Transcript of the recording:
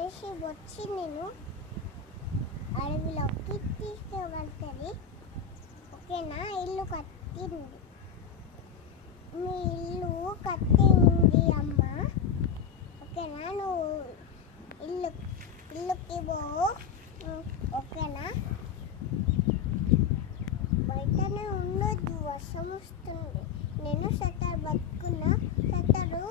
జేసీ వచ్చి నేను అడవిలోకి తీసుకెళ్తుంది. ఓకేనా? ఇల్లు కట్టింది. మీ ఇల్లు కట్టింది అమ్మ. ఓకేనా? నువ్వు ఇల్లుకి పో. ఓకేనా? బయటనే ఉండొద్దు, వర్షం వస్తుంది. నేను షట్టర్ పట్టుకున్నా, షట్టరు